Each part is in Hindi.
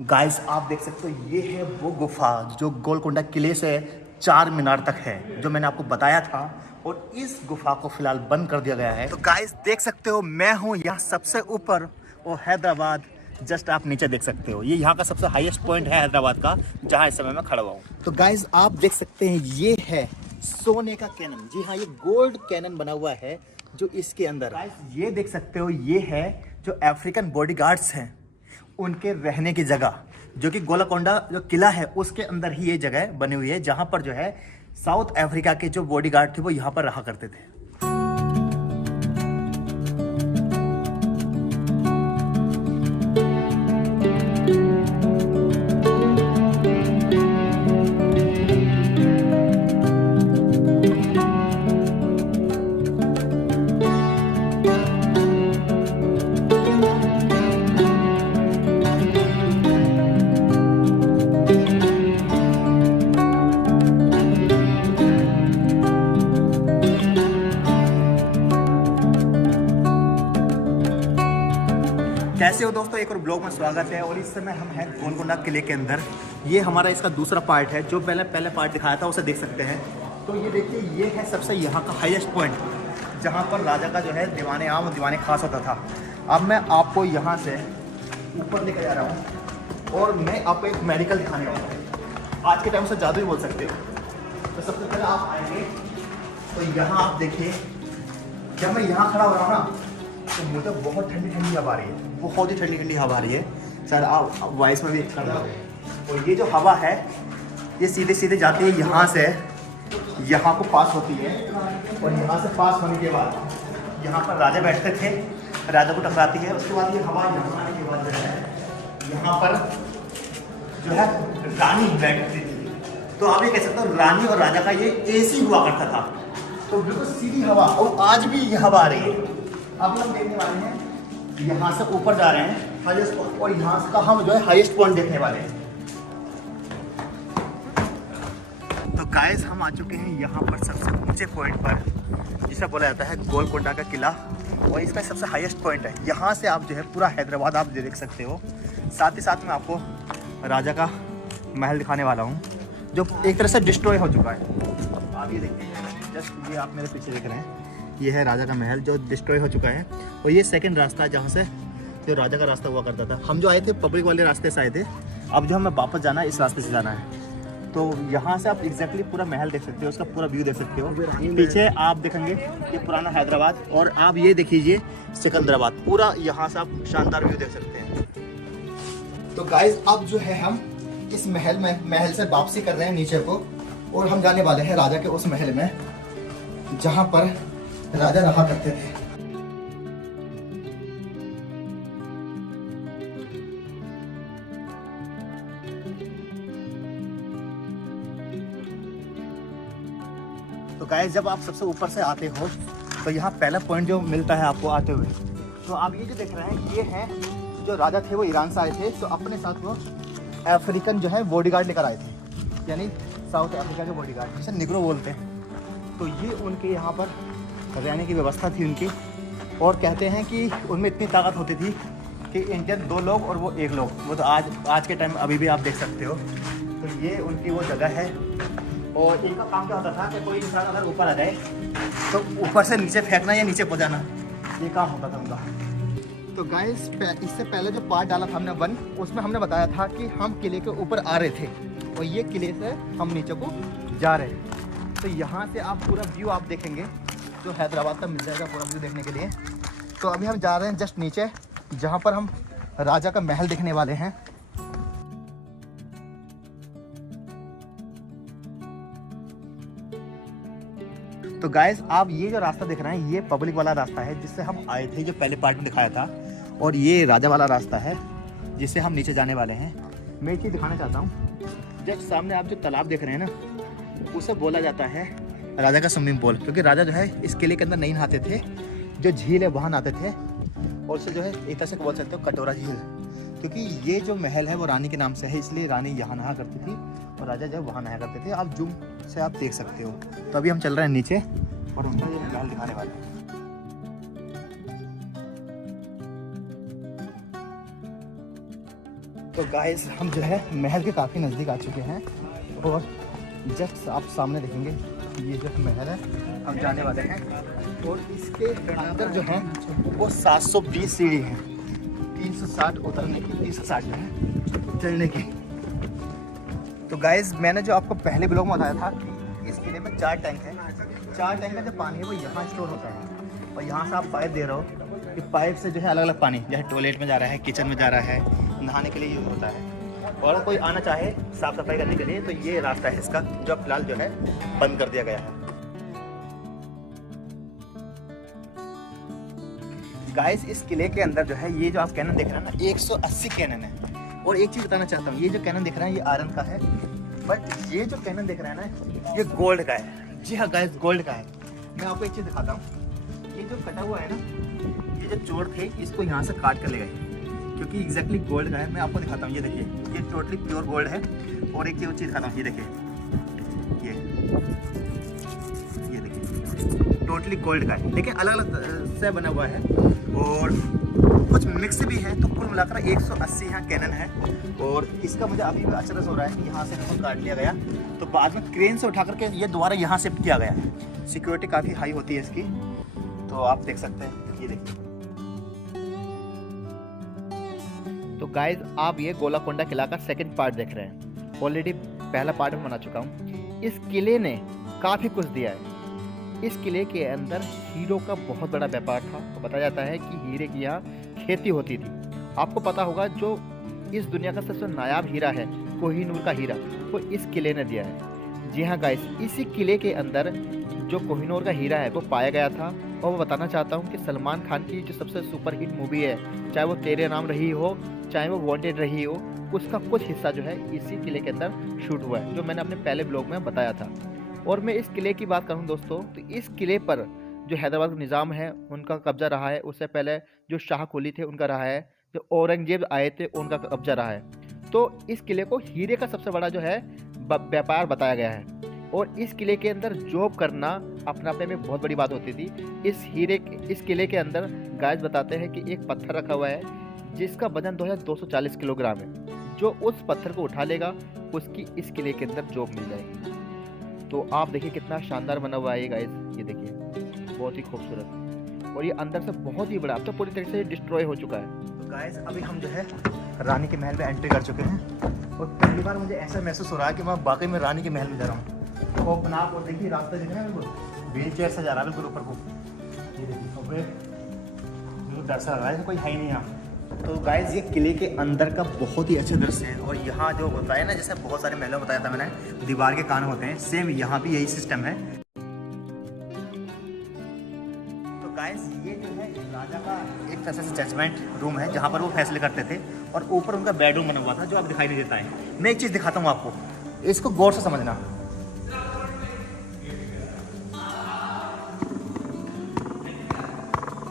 गाइस आप देख सकते हो ये है वो गुफा जो गोलकोंडा किले से 4 मीनार तक है, जो मैंने आपको बताया था। और इस गुफा को फिलहाल बंद कर दिया गया है। तो गाइस देख सकते हो मैं हूँ यहाँ सबसे ऊपर और हैदराबाद जस्ट आप नीचे देख सकते हो। ये यहाँ का सबसे हाईएस्ट पॉइंट है हैदराबाद का, जहाँ इस समय मैं खड़ा हुआ हूँ। तो गाइस आप देख सकते हैं ये है सोने का कैनन। जी हाँ, ये गोल्ड कैनन बना हुआ है जो इसके अंदर। गाइस ये देख सकते हो ये है जो अफ्रीकन बॉडीगार्ड्स हैं उनके रहने की जगह, जो कि गोलकोंडा जो किला है उसके अंदर ही ये जगह बनी हुई है, जहां पर जो है साउथ अफ्रीका के जो बॉडीगार्ड थे वो यहाँ पर रहा करते थे। कैसे हो दोस्तों, एक और ब्लॉग में स्वागत है। और इस समय हम हैं गोलकोंडा किले के अंदर। ये हमारा इसका दूसरा पार्ट है। जो पहले पार्ट दिखाया था उसे देख सकते हैं। तो ये देखिए ये है सबसे यहाँ का हाईएस्ट पॉइंट, जहाँ पर राजा का जो है दीवाने आम और दीवाने खास होता था। अब मैं आपको यहाँ से ऊपर लेकर जा रहा हूँ और मैं आपको एक मेडिकल दिखाने वाला हूँ। आज के टाइम से जादू ही बोल सकते हो। तो सबसे पहले आप आएंगे तो यहाँ आप देखिए, जब मैं यहाँ खड़ा हो रहा हूँ ना तो मुझे बहुत ठंडी ठंडी हवा आ रही है, बहुत ही ठंडी ठंडी हवा आ रही है। सर आप वॉइस में भी कर रहे हो। और ये जो हवा है ये सीधे सीधे जाती है यहाँ से, यहाँ को पास होती है। और यहाँ से पास होने के बाद यहाँ पर राजा बैठते थे, राजा को टकराती है। उसके बाद ये हवा यहाँ आने के बाद जो है यहाँ पर जो है रानी बैठती थी। तो आप ये कह सकते हो रानी और राजा का ये एसी हुआ करता था। तो बिल्कुल सीधी हवा, और आज भी ये हवा आ रही है। अब हम देखने वाले हैं यहाँ से ऊपर जा रहे हैं हाईएस्ट पॉइंट, और यहाँ का हम जो है हाईएस्ट पॉइंट देखने वाले हैं। तो गाइस हम आ चुके हैं यहाँ पर सबसे ऊंचे पॉइंट पर, जिसे बोला जाता है गोलकोंडा का किला। और इसका सबसे हाईएस्ट पॉइंट है। यहाँ से आप जो है पूरा हैदराबाद आप देख सकते हो। साथ ही साथ मैं आपको राजा का महल दिखाने वाला हूँ, जो एक तरह से डिस्ट्रॉय हो चुका है। आप ये देखिए, जस्ट ये आप मेरे पीछे देख रहे हैं, ये है राजा का महल जो डिस्ट्रॉय हो चुका है। और ये सेकंड रास्ता है जहाँ से जो राजा का रास्ता हुआ करता था। हम जो आए थे पब्लिक वाले रास्ते से आए थे, अब जो हमें वापस जाना है इस रास्ते से जाना है। तो यहाँ से आप एग्जैक्टली पूरा महल देख सकते हो, उसका पूरा व्यू देख सकते हो। पीछे आप देखेंगे ये पुराना हैदराबाद, और आप ये देखिए सिकंदराबाद, पूरा यहाँ से आप शानदार व्यू देख सकते हैं। तो गाइज अब जो है हम इस महल से वापसी कर रहे हैं नीचे को, और हम जाने वाले हैं राजा के उस महल में जहाँ पर राजा रहा करते थे। तो गाइस जब आप सबसे ऊपर से आते हो तो यहाँ पहला पॉइंट जो मिलता है आपको आते हुए, तो आप ये जो देख रहे हैं ये है जो राजा थे वो ईरान से आए थे। तो अपने साथ वो अफ्रीकन जो है बॉडीगार्ड लेकर आए थे, यानी साउथ अफ्रीका के बॉडीगार्ड, जिसे निग्रो बोलते हैं। तो ये उनके यहाँ पर रहने की व्यवस्था थी उनकी। और कहते हैं कि उनमें इतनी ताकत होती थी कि इंडियन 2 लोग और वो 1 लोग, वो तो आज के टाइम अभी भी आप देख सकते हो। तो ये उनकी वो जगह है। और इनका काम क्या होता था कि कोई इंसान अगर ऊपर आ जाए तो ऊपर से नीचे फेंकना या नीचे पहुँचाना, ये काम होता था उनका। तो गाइस इससे पहले जो पार्ट डाला था हमने 1, उसमें हमने बताया था कि हम किले के ऊपर आ रहे थे और ये किले से हम नीचे को जा रहे हैं। तो यहाँ से आप पूरा व्यू आप देखेंगे जो हैदराबाद का मिल जाएगा पूरा व्यू देखने के लिए। तो अभी हम जा रहे हैं जस्ट नीचे, जहाँ पर हम राजा का महल देखने वाले हैं। तो गाइस आप ये जो रास्ता देख रहे हैं ये पब्लिक वाला रास्ता है जिससे हम आए थे, जो पहले पार्ट में दिखाया था। और ये राजा वाला रास्ता है जिससे हम नीचे जाने वाले हैं। मैं एक चीज़ दिखाना चाहता हूँ, जस्ट सामने आप जो तालाब देख रहे हैं ना, उसे बोला जाता है राजा का स्विमिंग पूल, क्योंकि राजा जो है इस किले के अंदर नहीं नहाते थे। जो झील है वहाँ नहाते थे, और उसे जो है एक तरह से बोल सकते हो कटोरा झील, क्योंकि ये जो महल है वो रानी के नाम से है, इसलिए रानी यहाँ नहा करती थी और राजा जो है वहाँ नहाया करते थे। आप जूम से आप देख सकते हो। तो अभी हम चल रहे हैं नीचे और उनका ये महल दिखाने वाले हैं। तो गाइस हम जो है महल के काफ़ी नज़दीक आ चुके हैं और जस्ट आप सामने देखेंगे ये जो है महल है, हम जाने वाले हैं। और इसके अंदर जो है वो 720 सीढ़ी है, 360 उतरने की, 360 जो है चढ़ने की। तो गाइस मैंने जो आपको पहले ब्लॉग में बताया था कि इस किले में 4 टैंक हैं। 4 टैंक का जो पानी है वो यहाँ स्टोर होता है और यहाँ से आप पाइप दे रहे हो कि पाइप से जो है अलग अलग पानी जैसे टॉयलेट में जा रहा है, किचन में जा रहा है, नहाने के लिए यूज़ होता है। और कोई आना चाहे साफ़ सफाई करने के लिए तो ये रास्ता है इसका, जो फिलहाल जो है बंद कर दिया गया है। गाइस इस किले के अंदर जो है ये जो आप कैनन देख रहे हैं ना, 180 कैनन है। और एक चीज़ बताना चाहता हूँ, ये जो कैनन दिख रहा है ये आयरन का है, बट ये जो कैनन दिख रहा है ना ये गोल्ड का है। जी हाँ गाइस, गोल्ड का है। मैं आपको एक चीज़ दिखाता हूँ, ये जो कटा हुआ है ना, ये जो चोर थे इसको यहाँ से काट कर ले गए क्योंकि एग्जैक्टली गोल्ड का है। मैं आपको दिखाता हूँ, ये देखिए ये टोटली प्योर गोल्ड है। और एक चीज़ दिखाता हूँ, ये देखिए ये देखिए टोटली गोल्ड का है, लेकिन अलग अलग से बना हुआ है और कुछ मिक्स भी है। तो कुल मिलाकर 180 यहाँ कैनन है। और इसका मुझे अभी भी अचरज हो रहा है कि यहाँ से इसको काट लिया गया तो बाद में क्रेन से उठा करके ये दोबारा यहाँ शिफ्ट किया गया है। सिक्योरिटी काफ़ी हाई होती है इसकी, तो आप देख सकते हैं, ये देखिए। तो गाइज आप ये गोलाकोंडा किला का सेकंड पार्ट देख रहे हैं। ऑलरेडी पहला पार्ट में बना चुका हूँ। इस किले ने काफ़ी कुछ दिया है। इस किले के अंदर हीरो का बहुत बड़ा व्यापार था। तो बताया जाता है कि हीरे की यहाँ खेती होती थी। आपको पता होगा जो इस दुनिया का सबसे नायाब हीरा है, कोहिनूर का हीरा, वो इस किले ने दिया है। जी हाँ गाइस, इसी किले के अंदर जो कोहिनूर का हीरा है वो पाया गया था। और मैं बताना चाहता हूँ कि सलमान खान की जो सबसे सुपरहिट मूवी है, चाहे वो तेरे नाम रही हो, चाहे वो वांटेड रही हो, उसका कुछ हिस्सा जो है इसी किले के अंदर शूट हुआ है, जो मैंने अपने पहले ब्लॉग में बताया था। और मैं इस किले की बात करूं दोस्तों, तो इस किले पर जो हैदराबाद का निज़ाम है उनका कब्जा रहा है। उससे पहले जो शाह कुली थे उनका रहा है, जो औरंगजेब आए थे उनका कब्जा रहा है। तो इस किले को हीरे का सबसे बड़ा जो है व्यापार बताया गया है। और इस किले के अंदर जॉब करना अपने आप में बहुत बड़ी बात होती थी। इस किले के अंदर गाइस बताते हैं कि एक पत्थर रखा हुआ है जिसका वजन 2240 किलोग्राम है। जो उस पत्थर को उठा लेगा उसकी इस किले के अंदर जॉब मिल जाएगी। तो आप देखिए कितना शानदार बना हुआ है ये गाइस, ये देखिए बहुत ही खूबसूरत। और ये अंदर से बहुत ही बड़ा, अब तो पूरी तरीके से डिस्ट्रॉय हो चुका है। तो गाइस अभी हम जो है रानी के महल में एंट्री कर चुके हैं और पहली बार मुझे ऐसा महसूस हो रहा है कि मैं वाकई में रानी के महल में जा रहा हूँ। तो वो बना और देखिए रास्ता दिख रहा है बिल्कुल, व्हील चेयर से जा रहा है बिल्कुल ऊपर को। ये देखिए बिल्कुल डर सा लग रहा है, कोई है ही नहीं यहाँ। तो गाइस ये किले के अंदर का बहुत ही अच्छा दृश्य है। और यहाँ जो होता है ना, जैसे बहुत सारे महलों में बताया था मैंने, दीवार के कान होते हैं, सेम यहाँ भी यही सिस्टम है। तो गाइस ये जो है राजा का एक तरह से जजमेंट रूम है जहाँ पर वो फैसले करते थे। और ऊपर उनका बेडरूम बना हुआ था जो अब दिखाई नहीं देता है। मैं एक चीज़ दिखाता हूँ आपको, इसको गौर से समझना।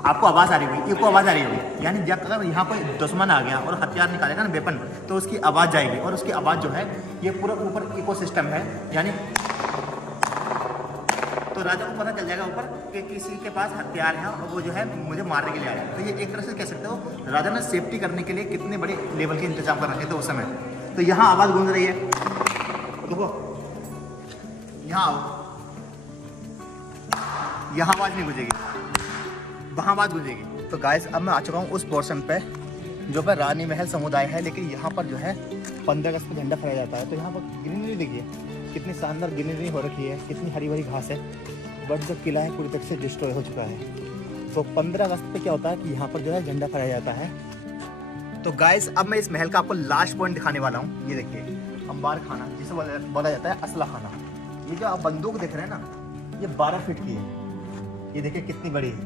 आपको आवाज़ आ रही होगी, इको आवाज़ आ रही होगी, यानी जब अगर यहाँ कोई दुश्मन आ गया और हथियार निकालेगा ना, वेपन, तो उसकी आवाज़ जाएगी। और उसकी आवाज़ जो है ये पूरा ऊपर इकोसिस्टम है, यानी तो राजा को पता चल जाएगा ऊपर कि किसी के पास हथियार है और वो जो है मुझे मारने के लिए आया। तो ये एक तरह से कह सकते हो राजा ने सेफ्टी करने के लिए कितने बड़े लेवल के इंतजाम कर रखे थे उस समय। तो यहाँ आवाज़ गूंज रही है, देखो यहाँ आओ, यहाँ आवाज़ नहीं गूंजेगी, वहाँ आवाज़ गूंजेगी। तो गाइस अब मैं आ चुका हूँ उस पोर्शन पे जो पर रानी महल समुदाय है, लेकिन यहाँ पर जो है 15 अगस्त को झंडा फहराया जाता है। तो यहाँ पर ग्रीनरी देखिए कितनी शानदार ग्रीनरी हो रखी है, कितनी हरी भरी घास है। बट जो किला है पूरी तरह से डिस्ट्रॉय हो चुका है। तो 15 अगस्त पे क्या होता है कि यहाँ पर जो है झंडा फहराया जाता है। तो गाइस अब मैं इस महल का आपको लास्ट पॉइंट दिखाने वाला हूँ। ये देखिए अंबार खाना, जिसे बोला जाता है असला खाना। ये जो आप बंदूक देख रहे हैं ना, ये 12 फीट की है। ये देखिए कितनी बड़ी है,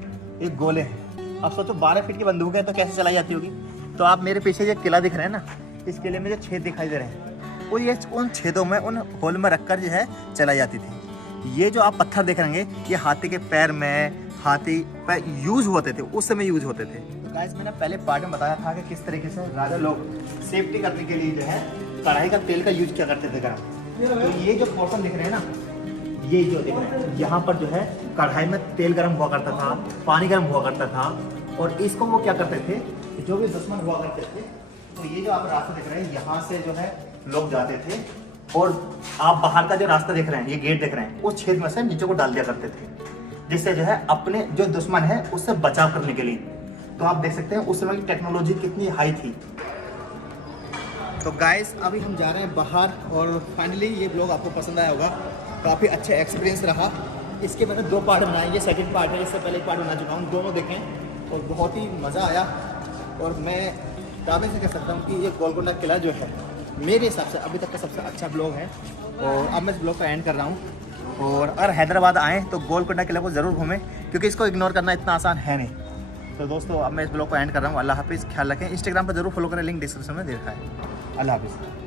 ये गोले हैं। अब सोचो 12 फीट की बंदूक है तो कैसे चलाई जाती होगी। तो आप मेरे पीछे ये किला दिख रहा है ना, इस किले में जो छेद दिखाई दे रहे हैं वो ये उन छेदों में, उन होल में रखकर जो है चलाई जाती थी। ये जो आप पत्थर देख रहे हैं ये हाथी के पैर में, हाथी पर यूज़ होते थे, उस समय यूज़ होते थे। तो गाइस मैंने पहले पार्ट में बताया था कि किस तरीके से राजा लोग सेफ्टी करने के लिए जो है कढ़ाई का तेल का यूज किया करते थे गर्म। तो ये जो पोर्शन दिख रहे हैं ना, ये जो दिख रहे हैं यहाँ पर जो है कढ़ाई में तेल गर्म हुआ करता था, पानी गर्म हुआ करता था। और इसको वो क्या करते थे, जो भी दुश्मन हुआ करते थे तो ये जो आप रास्ता देख रहे हैं, यहाँ से जो है लोग जाते थे, और आप बाहर का जो रास्ता देख रहे हैं, ये गेट देख रहे हैं, उस छेद में से नीचे को डाल दिया करते थे, जिससे जो है अपने जो दुश्मन है उससे बचाव करने के लिए। तो आप देख सकते हैं उस समय की टेक्नोलॉजी कितनी हाई थी। तो गाइस अभी हम जा रहे हैं बाहर, और फाइनली ये ब्लॉग आपको पसंद आया होगा। काफ़ी अच्छा एक्सपीरियंस रहा। इसके मैंने 2 पार्ट बनाए, ये सेकंड पार्ट है, इससे पहले एक पार्ट बना चुका हूँ, दोनों देखें और बहुत ही मज़ा आया। और मैं दावे से कह सकता हूँ कि ये गोलकोंडा किला जो है मेरे हिसाब से अभी तक का सबसे अच्छा ब्लॉग है। और अब मैं इस ब्लॉग को एंड कर रहा हूँ। और अगर हैदराबाद आएँ तो गोलकोंडा किला को ज़रूर घूमें, क्योंकि इसको इग्नोर करना इतना आसान है नहीं। तो दोस्तों अब मैं इस ब्लॉग को एंड कर रहा हूँ। अल्लाह हाफिज़, ख्याल रखें। इंस्टाग्राम पर जरूर फॉलो करें, लिंक डिस्क्रिप्शन में दे रखा है। अल्लाह हाफिज़।